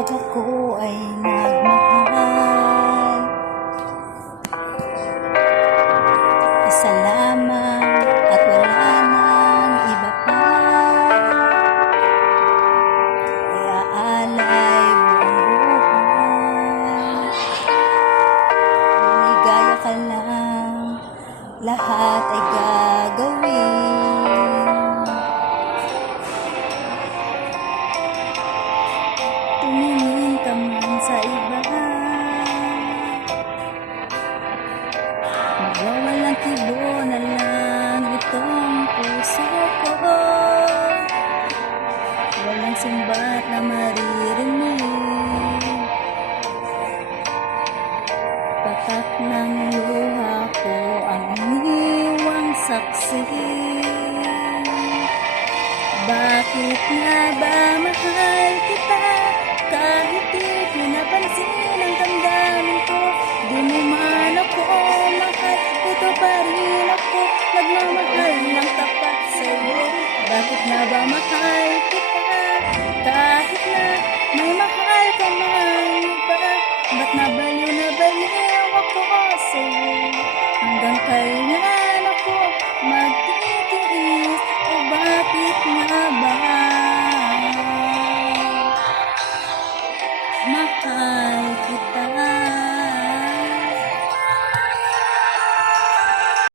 pag ako ay nagmahal. Isa lamang at wala nang iba pa, iaalay buong buhay. Ligaya ka lang, lahat ay gagawin. Tumingin ka man sa iba, mawawalang kibo na lang itong puso ko. Walang sumbat na maririnig, patak ng luha ko ang iniwang saksi. Bakit nga ba mahal kita kahit di pinapansin ang damdamin ko? Di mo man ako mahal, ito pa rin ako nagmamahal ng tapat sa'yo. Bakit nga ba mahal kita kahit na may mahal ka man iba? Ba't na ba